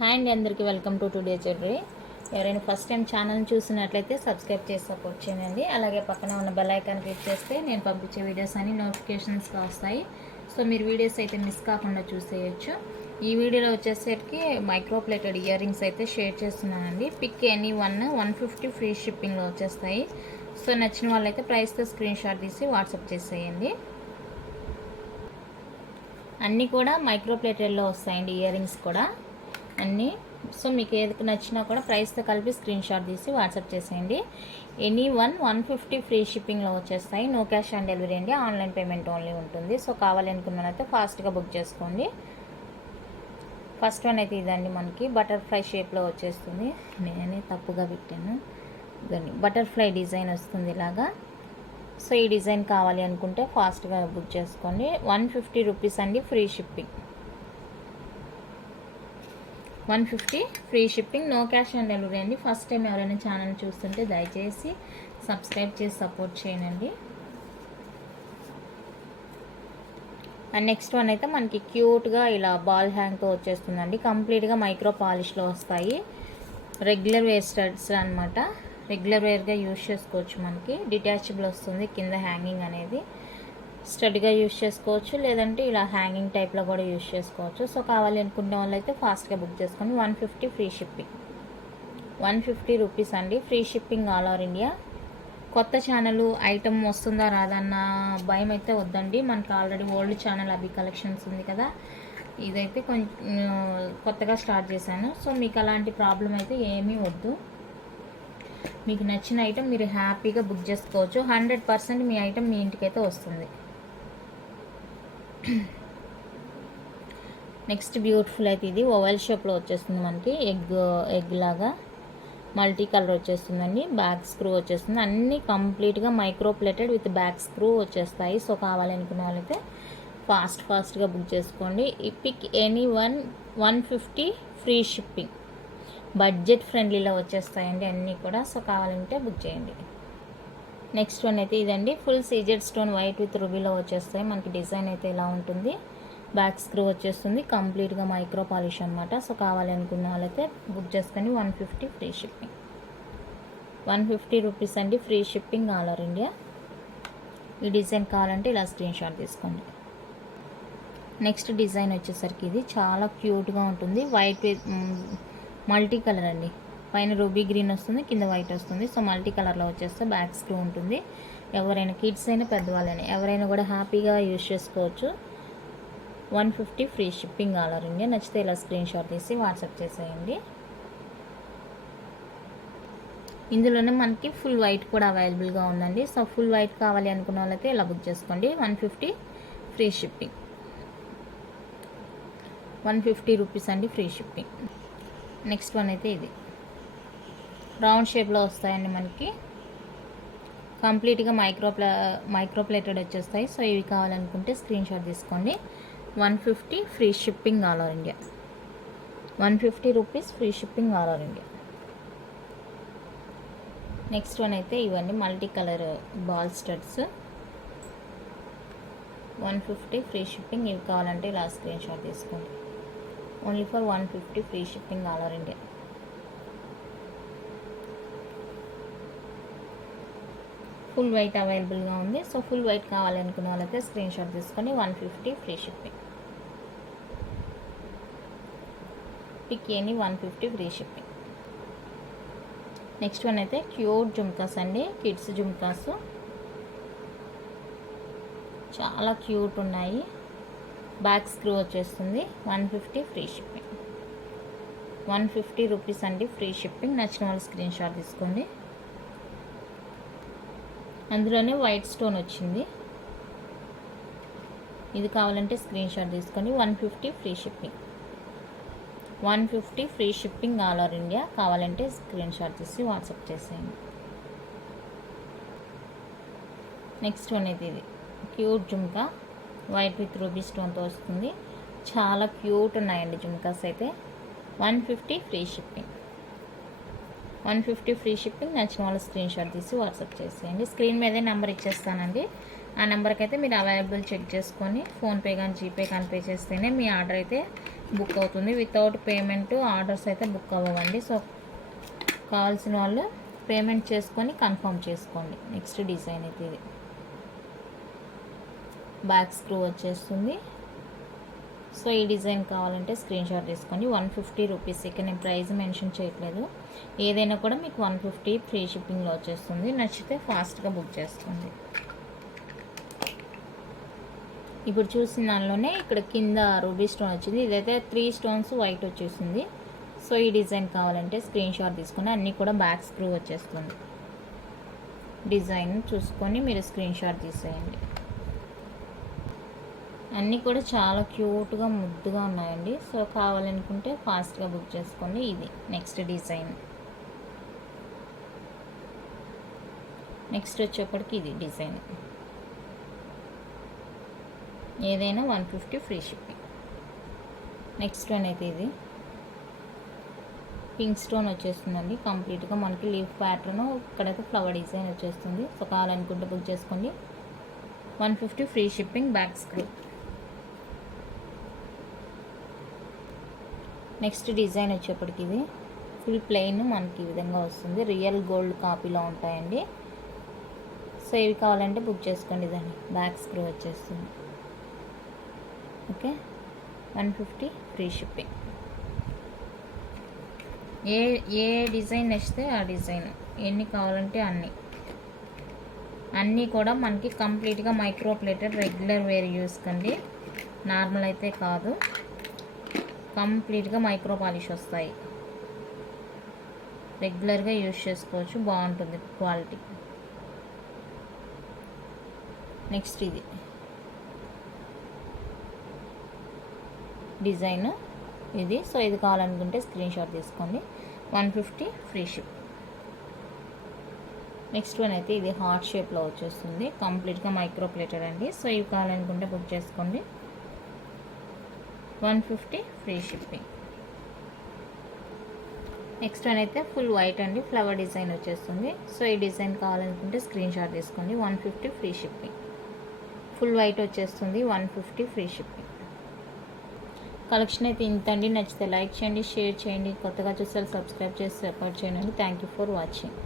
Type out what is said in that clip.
Hi అండి, అందరికీ welcome to today jewellery. ఎవరైనా ఫస్ట్ టైం ఛానల్ని చూసినట్లయితే సబ్స్క్రైబ్ చేసి సపోర్ట్ చేయండి. అలాగే పక్కన ఉన్న బెల్ ఐకాన్ క్లిక్ చేస్తే నేను పంపించే వీడియోస్ అన్ని నోటిఫికేషన్స్గా వస్తాయి. సో మీరు వీడియోస్ అయితే మిస్ కాకుండా చూసేయచ్చు. ఈ వీడియోలో వచ్చేసరికి మైక్రో ప్లేటెడ్ ఇయర్ రింగ్స్ అయితే షేర్ చేస్తున్నానండి. పిక్ ఎనీ 150 ఫ్రీ షిప్పింగ్లో వచ్చేస్తాయి. సో నచ్చిన వాళ్ళైతే ప్రైస్తో స్క్రీన్ షాట్ తీసి వాట్సాప్ చేసేయండి. అన్నీ కూడా మైక్రో ప్లేటెడ్లో వస్తాయండి ఇయర్ రింగ్స్ కూడా అన్నీ. సో మీకు ఏది నచ్చినా కూడా ప్రైస్తో కలిపి స్క్రీన్ షాట్ తీసి వాట్సాప్ చేసేయండి. ఎనీ 150 ఫ్రీ షిప్పింగ్లో వచ్చేస్తాయి. నో క్యాష్ ఆన్ డెలివరీ అండి, ఆన్లైన్ పేమెంట్ ఓన్లీ ఉంటుంది. సో కావాలనుకున్నైతే ఫాస్ట్గా బుక్ చేసుకోండి. ఫస్ట్ వన్ అయితే ఇదండి, మనకి బటర్ఫ్లై షేప్లో వచ్చేస్తుంది. నేనే తప్పుగా పెట్టాను, దాన్ని బటర్ఫ్లై డిజైన్ వస్తుంది ఇలాగా. సో ఈ డిజైన్ కావాలి అనుకుంటే ఫాస్ట్గా బుక్ చేసుకోండి. 150 రూపీస్ అండి, free shipping. 150 free shipping, no cash on delivery అండి. ఫస్ట్ టైం ఎవరైనా ఛానల్ చూస్తుంటే దయచేసి సబ్స్క్రైబ్ చేసి సపోర్ట్ చేయండి. అండ్ నెక్స్ట్ వన్ అయితే మనకి క్యూట్గా ఇలా బాల్ హ్యాంగ్తో వచ్చేస్తుందండి. కంప్లీట్గా మైక్రో పాలిష్లో వస్తాయి. రెగ్యులర్ వేర్ స్టడ్స్ అనమాట. రెగ్యులర్ వేర్గా యూజ్ చేసుకోవచ్చు. మనకి డిటాచబుల్ వస్తుంది కింద హ్యాంగింగ్ అనేది. స్టడీగా యూజ్ చేసుకోవచ్చు, లేదంటే ఇలా హ్యాంగింగ్ టైప్లో కూడా యూజ్ చేసుకోవచ్చు. సో కావాలి అనుకునే వాళ్ళైతే ఫాస్ట్గా బుక్ చేసుకోండి. 150 ఫ్రీ షిప్పింగ్, 150 రూపీస్ అండి, free shipping all over India. కొత్త ఛానల్ ఐటమ్ వస్తుందా రాదన్న భయం అయితే వద్దండి. మనకి ఆల్రెడీ ఓల్డ్ ఛానల్ అభి కలెక్షన్స్ ఉంది కదా, ఇదైతే కొంచెం కొత్తగా స్టార్ట్ చేశాను. సో మీకు అలాంటి ప్రాబ్లం అయితే ఏమీ వద్దు. మీకు నచ్చిన ఐటమ్ మీరు హ్యాపీగా బుక్ చేసుకోవచ్చు. 100% మీ ఐటమ్ మీ ఇంటికైతే వస్తుంది. నెక్స్ట్ బ్యూటిఫుల్ అయితే ఇది ఓవెల్ షేప్లో వచ్చేస్తుంది. మనకి ఎగ్ లాగా మల్టీ కలర్ వచ్చేస్తుందండి. బ్యాక్ స్క్రూ వచ్చేస్తుంది. అన్నీ కంప్లీట్గా micro plated with back screw వచ్చేస్తాయి. సో కావాలనుకున్న వాళ్ళైతే ఫాస్ట్గా బుక్ చేసుకోండి. ఈ pick any 150 free shipping, budget ఫ్రెండ్లీలో వచ్చేస్తాయండి అన్నీ కూడా. సో కావాలంటే బుక్ చేయండి. నెక్స్ట్ వన్ అయితే ఇదండి, full CZ stone white with రూబీలో వచ్చేస్తాయి. మనకి డిజైన్ అయితే ఇలా ఉంటుంది. బ్యాక్ స్క్రూ వచ్చేస్తుంది. కంప్లీట్గా మైక్రో పాలిష్ అనమాట. సో కావాలి అనుకున్న వాళ్ళైతే బుక్ చేసుకొని 150 ఫ్రీ షిప్పింగ్, 150 రూపీస్ అండి, free shipping all over India. ఈ డిజైన్ కావాలంటే ఇలా స్క్రీన్ షాట్ తీసుకోండి. నెక్స్ట్ డిజైన్ వచ్చేసరికి ఇది చాలా క్యూట్గా ఉంటుంది. వైట్ విత్ మల్టీ కలర్ అండి. పైన రూబీ గ్రీన్ వస్తుంది, కింద వైట్ వస్తుంది. సో మల్టీ కలర్లో వచ్చేస్తే బ్యాక్ స్క్రూ ఉంటుంది. ఎవరైనా కిడ్స్ అయినా పెద్దవాళ్ళైనా ఎవరైనా కూడా హ్యాపీగా యూజ్ చేసుకోవచ్చు. 150 free shipping all over India. నచ్చితే ఇలా స్క్రీన్ షాట్ తీసి వాట్సాప్ చేసేయండి. ఇందులోనే మనకి ఫుల్ వైట్ కూడా అవైలబుల్గా ఉందండి. సో ఫుల్ వైట్ కావాలి అనుకున్న వాళ్ళైతే ఇలా బుక్ చేసుకోండి. 150 ఫ్రీ షిప్పింగ్, 150 రూపీస్ అండి, ఫ్రీ షిప్పింగ్. నెక్స్ట్ వన్ అయితే ఇది రౌండ్ షేప్లో వస్తాయండి. మనకి కంప్లీట్గా మైక్రో ప్లేటెడ్ వచ్చేస్తాయి. సో ఇవి కావాలనుకుంటే స్క్రీన్ షాట్ తీసుకోండి. 150 free shipping all over India, 150 rupees free shipping all over India. Next one అయితే ఇవన్నీ multi colour ball studs, 150 free shipping. ఇవి కావాలంటే ఇలా స్క్రీన్ షాట్ తీసుకోండి. Only for 150 free shipping all over India. Full white అవైలబుల్గా ఉంది. So full white కావాలనుకున్న వాళ్ళైతే స్క్రీన్ షాట్ తీసుకొని 150 ఫ్రీ షిప్పింగ్. పిక్ ఏని 150 ఫ్రీ షిప్పింగ్. నెక్స్ట్ వన్ అయితే క్యూట్ జుమ్కాస్ అండి, కిడ్స్ జుమ్కాస్ చాలా క్యూట్ ఉన్నాయి. బ్యాక్ స్క్రూ వచ్చేస్తుంది. 150 ఫ్రీ షిప్పింగ్, 150 రూపీస్ అండి, ఫ్రీ షిప్పింగ్. నచ్చిన వాళ్ళు స్క్రీన్ షాట్ తీసుకోండి. అందులోనే వైట్ స్టోన్ వచ్చింది. ఇది కావాలంటే స్క్రీన్ షాట్ తీసుకొని 150 free shipping, 150 free shipping all over India. కావాలంటే స్క్రీన్ షాట్ తీసి వాట్సాప్ చేసేయండి. నెక్స్ట్ వన్ అయితే ఇది cute jhumka white with ruby స్టోన్తో వస్తుంది. చాలా క్యూట్ ఉన్నాయండి జుమ్కాస్ అయితే. 150 ఫ్రీ షిప్పింగ్, 150 ఫ్రీ షిప్పింగ్. నచ్చిన వాళ్ళు స్క్రీన్ షాట్ తీసి వాట్సాప్ చేసేయండి. స్క్రీన్ మీదే నెంబర్ ఇచ్చేస్తానండి. ఆ నెంబర్కి అయితే మీరు అవైలబుల్ చెక్ చేసుకొని ఫోన్పే కానీ జీపే కానీ పే చేస్తేనే మీ ఆర్డర్ అయితే బుక్ అవుతుంది. వితౌట్ పేమెంట్ ఆర్డర్స్ అయితే బుక్ అవ్వండి. సో కావాల్సిన వాళ్ళు పేమెంట్ చేసుకొని కన్ఫర్మ్ చేసుకోండి. నెక్స్ట్ డిజైన్ అయితే ఇది బ్యాక్ స్క్రూ వచ్చేస్తుంది. సో ఈ డిజైన్ కావాలంటే స్క్రీన్ షాట్ తీసుకోండి. 150 రూపీస్. ఇక నేను ప్రైస్ మెన్షన్ చేయట్లేదు. ఏదైనా కూడా మీకు 150 ఫ్రీ షిప్పింగ్లో వచ్చేస్తుంది. నచ్చితే ఫాస్ట్గా బుక్ చేసుకోండి. ఇప్పుడు చూసిన దానిలోనే ఇక్కడ కింద రూబీ స్టోన్ వచ్చింది. ఇదైతే 3 స్టోన్స్ వైట్ వచ్చేసింది. సో ఈ డిజైన్ కావాలంటే స్క్రీన్ షాట్ తీసుకొని అన్నీ కూడా బ్యాక్ స్క్రూ వచ్చేస్తుంది. డిజైన్ చూసుకొని మీరు స్క్రీన్ షాట్ తీసేయండి. అన్నీ కూడా చాలా క్యూట్గా ముద్దుగా ఉన్నాయండి. సో కావాలనుకుంటే ఫాస్ట్గా బుక్ చేసుకోండి. ఇది నెక్స్ట్ డిజైన్. నెక్స్ట్ వచ్చేప్పటికి ఇది డిజైన్. ఏదైనా 150 ఫ్రీ షిప్పింగ్. నెక్స్ట్ వన్ అయితే ఇది పింక్ స్టోన్ వచ్చేస్తుందండి. కంప్లీట్గా మనకి లీఫ్ ప్యాటర్న్, ఇక్కడైతే ఫ్లవర్ డిజైన్ వచ్చేస్తుంది. సో కావాలనుకుంటే బుక్ చేసుకోండి. 150 free shipping, back screw. Next design వచ్చేప్పటికి ఇది ఫుల్ ప్లెయిన్ మనకి ఈ విధంగా వస్తుంది. రియల్ గోల్డ్ కాపీలో ఉంటాయండి. సో ఇవి కావాలంటే బుక్ చేసుకోండి. దాన్ని బ్యాక్ స్క్రూ వచ్చేస్తుంది. Okay, 150 free shipping. ఏ డిజైన్ నచ్చితే ఆ డిజైన్, ఎన్ని కావాలంటే అన్నీ కూడా మనకి కంప్లీట్గా micro plated regular wear use కండి. నార్మల్ అయితే కాదు. కంప్లీట్గా మైక్రో పాలిష్ వస్తాయి. రెగ్యులర్గా యూజ్ చేసుకోవచ్చు. బాగుంటుంది క్వాలిటీ. నెక్స్ట్ ఇది డిజైన్ ఇది. సో ఇది కావాలనుకుంటే స్క్రీన్ షాట్ తీసుకోండి. 150 ఫ్రీ షిప్. నెక్స్ట్ వన్ అయితే ఇది హార్ట్ షేప్లో వచ్చేస్తుంది. కంప్లీట్గా మైక్రో ప్లేటెడ్ అండి. సో ఇవి కావాలనుకుంటే బుక్ చేసుకోండి. 150 ఫ్రీ షిప్పింగ్. నెక్స్ట్ వన్ అయితే ఫుల్ వైట్ అండి. ఫ్లవర్ డిజైన్ వచ్చేస్తుంది. సో ఈ డిజైన్ కావాలనుకుంటే స్క్రీన్ షాట్ తీసుకోండి. 150 ఫ్రీ షిప్పింగ్. ఫుల్ వైట్ వచ్చేస్తుంది. 150 ఫ్రీ షిప్పింగ్. కలెక్షన్ అయితే ఇంతండి. నచ్చితే లైక్ చేయండి, షేర్ చేయండి. కొత్తగా చూస్తే సబ్స్క్రైబ్ చేసి సపోర్ట్ చేయండి. Thank you for watching.